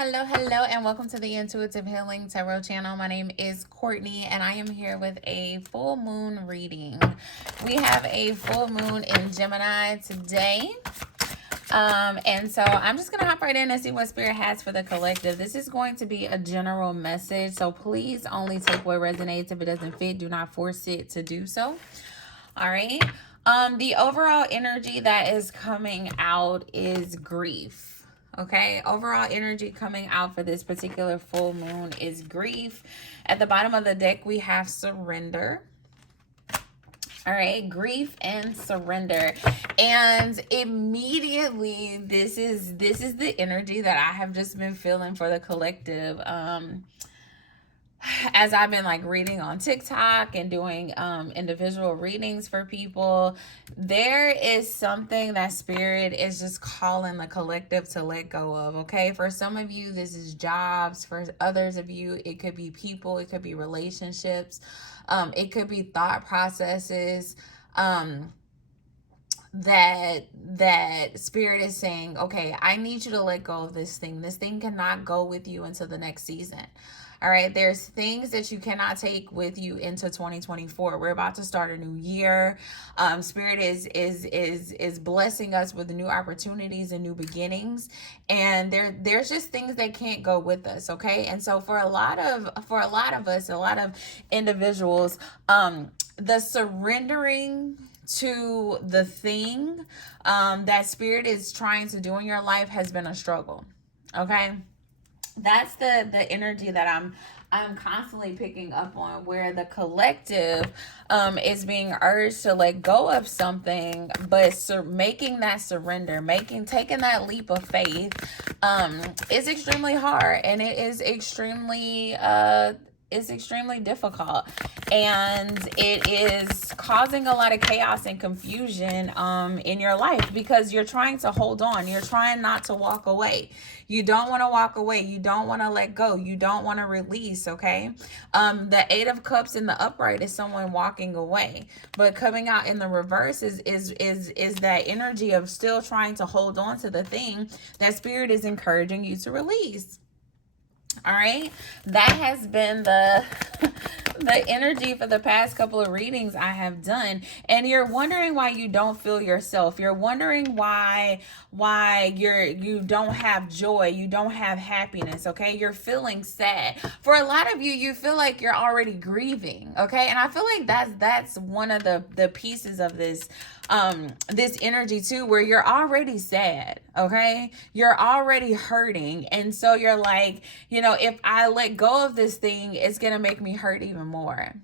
Hello, and welcome to the Intuitive Healing Tarot channel. My name is Courtney, and I am here with a full moon reading. We have a full moon in Gemini today. And so I'm just going to hop right in and see what Spirit has for the collective. This is going to be a general message, so please only take what resonates. If it doesn't fit, do not force it to do so. All right. The overall energy that is coming out is grief. Okay, overall energy coming out for this particular full moon is grief. At the bottom of the deck, we have surrender. All right, grief and surrender. And immediately, this is the energy that I have just been feeling for the collective. As I've been like reading on TikTok and doing individual readings for people, there is something that Spirit is just calling the collective to let go of. Okay, for some of you this is jobs, for others of you it could be people, it could be relationships, it could be thought processes that Spirit is saying, okay, I need you to let go of this thing. This thing cannot go with you into the next season. All right, there's things that you cannot take with you into 2024. We're about to start a new year. Spirit is blessing us with new opportunities and new beginnings, and there's just things that can't go with us. Okay, and so for a lot of us, a lot of individuals, the surrendering to the thing that Spirit is trying to do in your life has been a struggle. Okay, that's the energy that I'm constantly picking up on, where the collective is being urged to let go of something, but making that surrender, taking that leap of faith is extremely hard, and it is extremely difficult, and it is causing a lot of chaos and confusion in your life, because you're trying to hold on, you're trying not to walk away, you don't want to walk away, you don't want to let go, you don't want to release. Okay, the Eight of Cups in the upright is someone walking away, but coming out in the reverse is that energy of still trying to hold on to the thing that Spirit is encouraging you to release. All right, that has been the energy for the past couple of readings I have done, and you're wondering why you don't feel yourself. You're wondering why you don't have joy, you don't have happiness. Okay, you're feeling sad. For a lot of you, you feel like you're already grieving. Okay, and I feel like that's one of the pieces of this this energy too, where you're already sad. Okay, you're already hurting, and so you're like, if I let go of this thing, it's gonna make me hurt even more.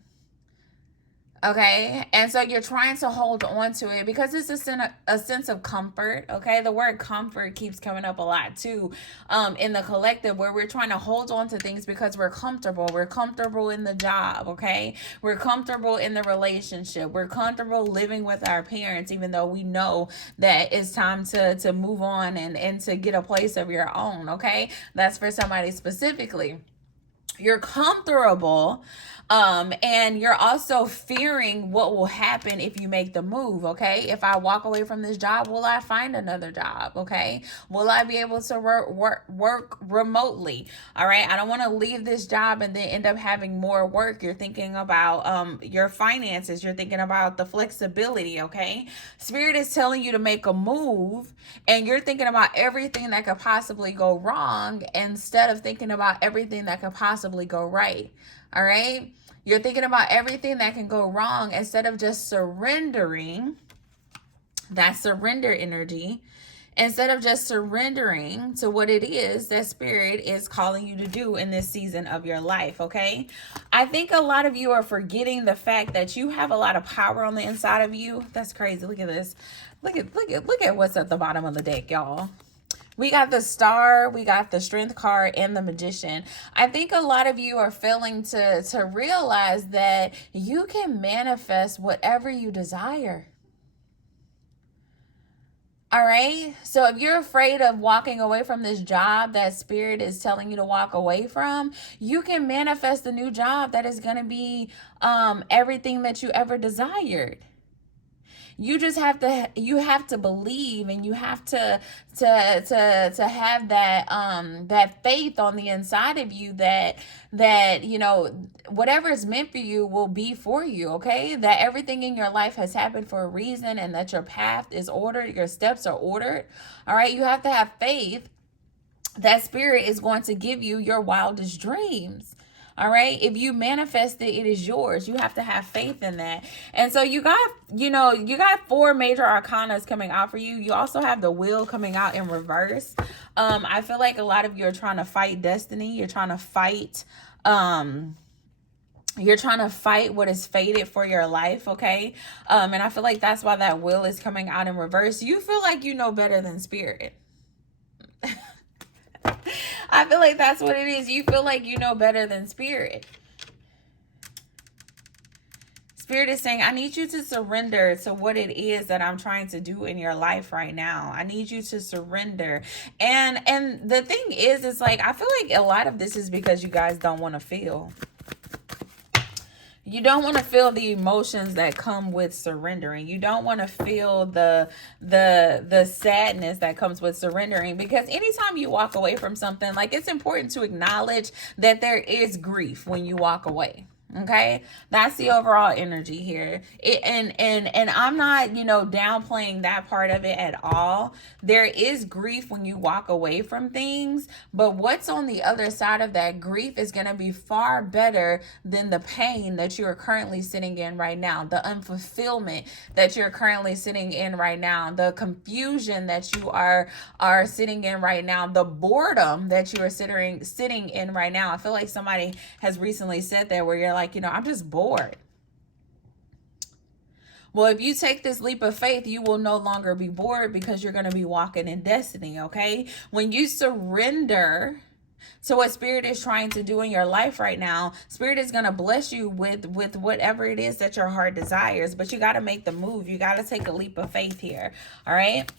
Okay, and so you're trying to hold on to it because it's a sense of comfort. Okay, the word comfort keeps coming up a lot too in the collective, where we're trying to hold on to things because we're comfortable in the job. Okay, we're comfortable in the relationship, we're comfortable living with our parents, even though we know that it's time to move on and to get a place of your own. Okay, that's for somebody specifically. You're comfortable, and you're also fearing what will happen if you make the move. Okay, if I walk away from this job, will I find another job? Okay, will I be able to work remotely? All right, I don't want to leave this job and then end up having more work. You're thinking about your finances, you're thinking about the flexibility. Okay, Spirit is telling you to make a move, and you're thinking about everything that could possibly go wrong instead of thinking about everything that could possibly go right. All right, you're thinking about everything that can go wrong instead of just surrendering. That surrender energy, instead of just surrendering to what it is that Spirit is calling you to do in this season of your life. Okay, I think a lot of you are forgetting the fact that you have a lot of power on the inside of you. That's crazy. Look at this. Look at what's at the bottom of the deck, y'all. We got the Star, we got the Strength card, and the Magician. I think a lot of you are failing to realize that you can manifest whatever you desire. All right, so if you're afraid of walking away from this job that Spirit is telling you to walk away from, you can manifest a new job that is going to be everything that you ever desired. You just have to believe, and you have to have that faith on the inside of you that whatever is meant for you will be for you, okay? That everything in your life has happened for a reason, and that your path is ordered, your steps are ordered. All right, you have to have faith that spirit is going to give you your wildest dreams. All right. If you manifest it, it is yours. You have to have faith in that. And so you got 4 major arcanas coming out for you. You also have the wheel coming out in reverse. I feel like a lot of you are trying to fight destiny. You're trying to fight, what is fated for your life, okay? And I feel like that's why that wheel is coming out in reverse. You feel like you know better than spirit. I feel like that's what it is. You feel like you know better than spirit. Spirit is saying, I need you to surrender to what it is that I'm trying to do in your life right now. I need you to surrender. And the thing is like, I feel like a lot of this is because you guys don't want to feel. You don't want to feel the emotions that come with surrendering. You don't want to feel the sadness that comes with surrendering, because anytime you walk away from something, like, it's important to acknowledge that there is grief when you walk away. Okay, that's the overall energy here. And I'm not, downplaying that part of it at all. There is grief when you walk away from things, but what's on the other side of that grief is going to be far better than the pain that you are currently sitting in right now, the unfulfillment that you're currently sitting in right now, the confusion that you are sitting in right now, the boredom that you are sitting in right now. I feel like somebody has recently said that, where you're like, I'm just bored. Well, if you take this leap of faith, you will no longer be bored, because you're going to be walking in destiny, okay? When you surrender to what spirit is trying to do in your life right now, spirit is going to bless you with whatever it is that your heart desires, but you got to make the move. You got to take a leap of faith here, all right?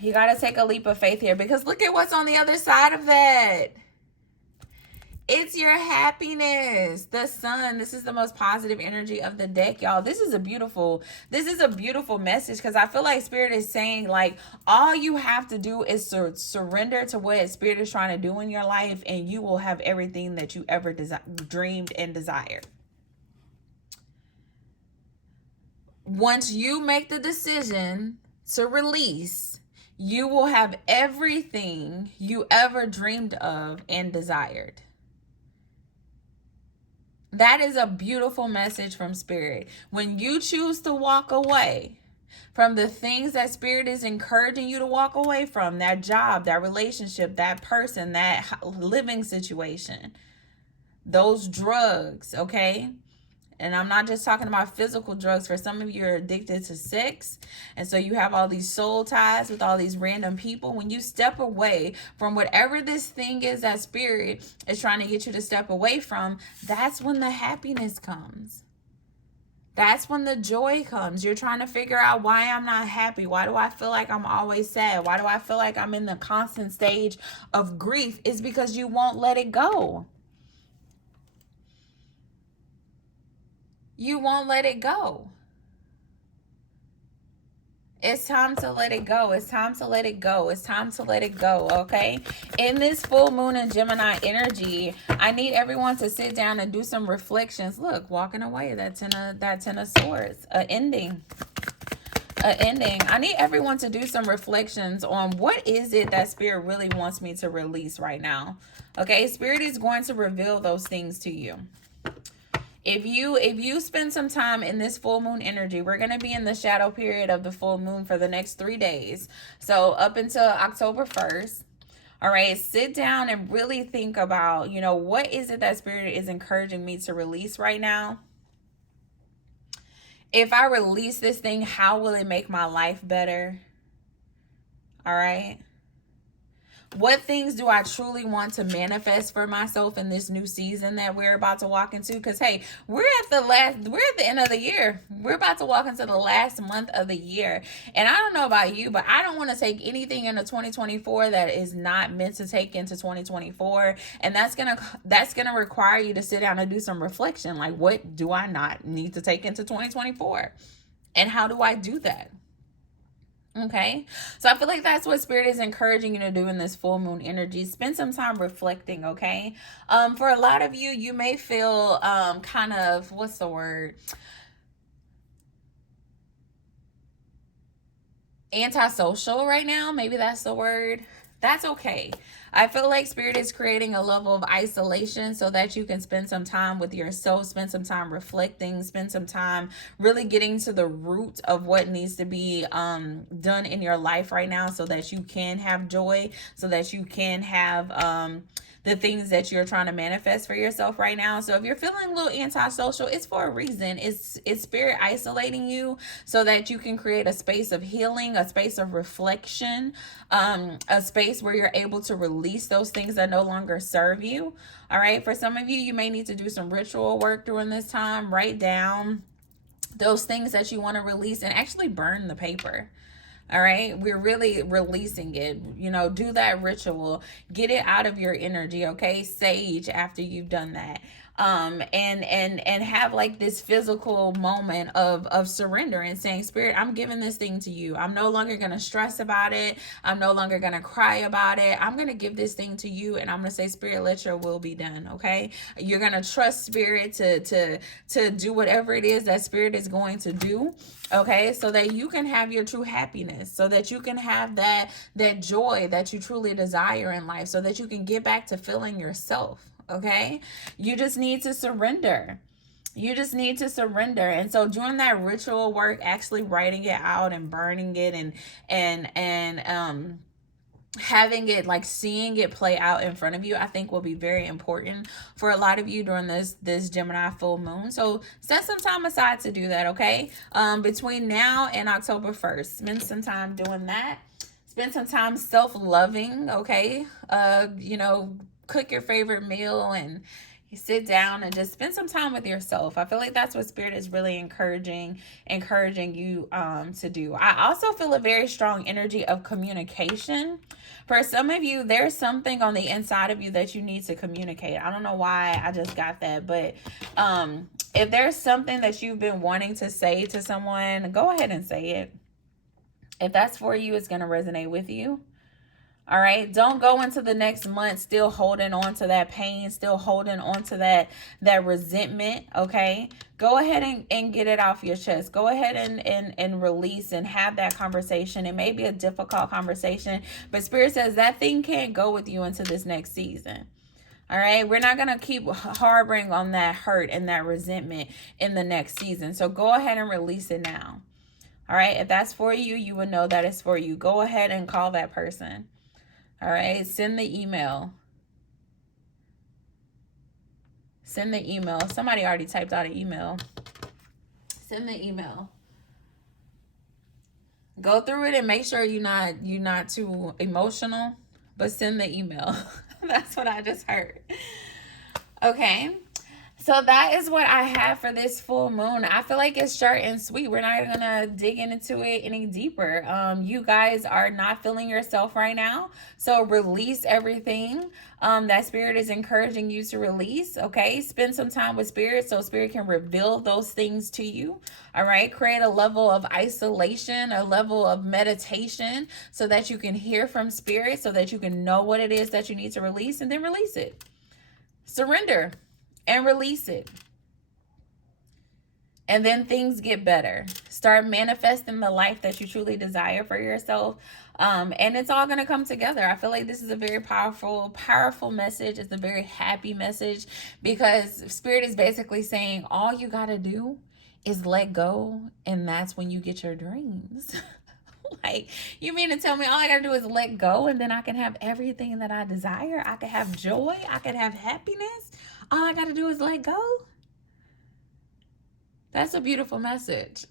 You got to take a leap of faith here, because look at what's on the other side of that. It's your happiness, the sun. This is the most positive energy of the deck, y'all. This is a beautiful message, because I feel like spirit is saying, like, all you have to do is surrender to what spirit is trying to do in your life, and you will have everything that you ever dreamed and desired. Once you make the decision to release, you will have everything you ever dreamed of and desired. That is a beautiful message from spirit. When you choose to walk away from the things that spirit is encouraging you to walk away from, that job, that relationship, that person, that living situation, those drugs, okay? And I'm not just talking about physical drugs. For some of you are addicted to sex, and so you have all these soul ties with all these random people. When you step away from whatever this thing is that spirit is trying to get you to step away from, that's when the happiness comes. That's when the joy comes. You're trying to figure out, why I'm not happy. Why do I feel like I'm always sad? Why do I feel like I'm in the constant stage of grief? It's because you won't let it go. You won't let it go. It's time to let it go. It's time to let it go. It's time to let it go, okay? In this full moon and Gemini energy, I need everyone to sit down and do some reflections. Look, walking away, that ten of swords, an ending. I need everyone to do some reflections on, what is it that spirit really wants me to release right now? Okay, spirit is going to reveal those things to you. If you spend some time in this full moon energy, we're going to be in the shadow period of the full moon for the next 3 days. So up until October 1st. All right, sit down and really think about, what is it that spirit is encouraging me to release right now? If I release this thing, how will it make my life better? All right. What things do I truly want to manifest for myself in this new season that we're about to walk into? Because, hey, we're at the end of the year. We're about to walk into the last month of the year. And I don't know about you, but I don't want to take anything into 2024 that is not meant to take into 2024. And that's gonna require you to sit down and do some reflection. Like, what do I not need to take into 2024? And how do I do that? Okay, so I feel like that's what Spirit is encouraging you to do in this full moon energy. Spend some time reflecting. Okay, for a lot of you, you may feel kind of, what's the word, antisocial right now. Maybe that's the word. That's okay. I feel like Spirit is creating a level of isolation so that you can spend some time with yourself, spend some time reflecting, spend some time really getting to the root of what needs to be done in your life right now, so that you can have joy, so that you can have the things that you're trying to manifest for yourself right now. So if you're feeling a little antisocial, it's for a reason. It's Spirit isolating you so that you can create a space of healing, a space of reflection, a space where you're able to release those things that no longer serve you. All right. For some of you, you may need to do some ritual work during this time. Write down those things that you want to release and actually burn the paper. All right, we're really releasing it. You know, do that ritual, get it out of your energy. Okay, sage after you've done that. And have like this physical moment of surrender and saying, Spirit, I'm giving this thing to you. I'm no longer gonna stress about it. I'm no longer gonna cry about it. I'm gonna give this thing to you, and I'm gonna say, Spirit, let your will be done. Okay, you're gonna trust Spirit to do whatever it is that Spirit is going to do. Okay, so that you can have your true happiness, so that you can have that joy that you truly desire in life, so that you can get back to feeling yourself. Okay, you just need to surrender. You just need to surrender. And so doing that ritual work, actually writing it out and burning it, and having it, like seeing it play out in front of you, I think will be very important for a lot of you during this Gemini full moon. So set some time aside to do that. Okay, between now and October 1st, spend some time doing that. Spend some time self-loving. Okay, you know, cook your favorite meal and you sit down and just spend some time with yourself. I feel like that's what Spirit is really encouraging you to do. I also feel a very strong energy of communication. For some of you, there's something on the inside of you that you need to communicate. I don't know why I just got that, but if there's something that you've been wanting to say to someone, go ahead and say it. If that's for you, it's going to resonate with you. All right, don't go into the next month still holding on to that pain, still holding on to that resentment. Okay, go ahead and get it off your chest. Go ahead and release and have that conversation. It may be a difficult conversation, but Spirit says that thing can't go with you into this next season. All right, we're not going to keep harboring on that hurt and that resentment in the next season. So go ahead and release it now. All right, if that's for you, you will know that it's for you. Go ahead and call that person. All right, send the email. Send the email. Somebody already typed out an email. Send the email. Go through it and make sure you're not too emotional, but send the email. That's what I just heard. Okay. So that is what I have for this full moon. I feel like it's short and sweet. We're not going to dig into it any deeper. You guys are not feeling yourself right now. So release everything that Spirit is encouraging you to release. Okay. Spend some time with Spirit so Spirit can reveal those things to you. All right. Create a level of isolation, a level of meditation so that you can hear from Spirit, so that you can know what it is that you need to release, and then release it. Surrender. And release it. And then things get better. Start manifesting the life that you truly desire for yourself. And it's all going to come together. I feel like this is a very powerful message. It's a very happy message, because Spirit is basically saying all you got to do is let go. And that's when you get your dreams. Like, you mean to tell me all I got to do is let go and then I can have everything that I desire? I can have joy. I can have happiness. All I got to do is let go. That's a beautiful message.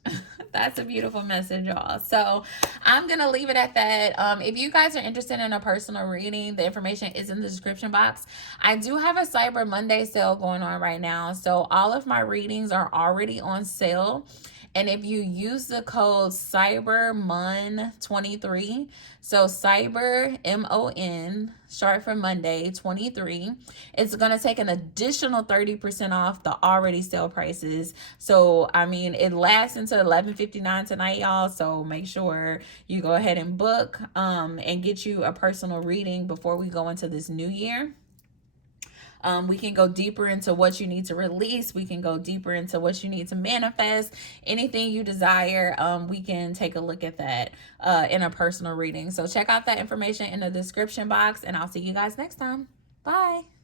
That's a beautiful message, y'all. So I'm going to leave it at that. If you guys are interested in a personal reading, the information is in the description box. I do have a Cyber Monday sale going on right now. So all of my readings are already on sale. And if you use the code CYBERMON23, so Cyber MON, short for Monday 23, it's going to take an additional 30% off the already sale prices. So I mean, it lasts until 11:59 tonight, y'all, so make sure you go ahead and book and get you a personal reading before we go into this new year. We can go deeper into what you need to release. We can go deeper into what you need to manifest. Anything you desire, we can take a look at that in a personal reading. So check out that information in the description box, and I'll see you guys next time. Bye.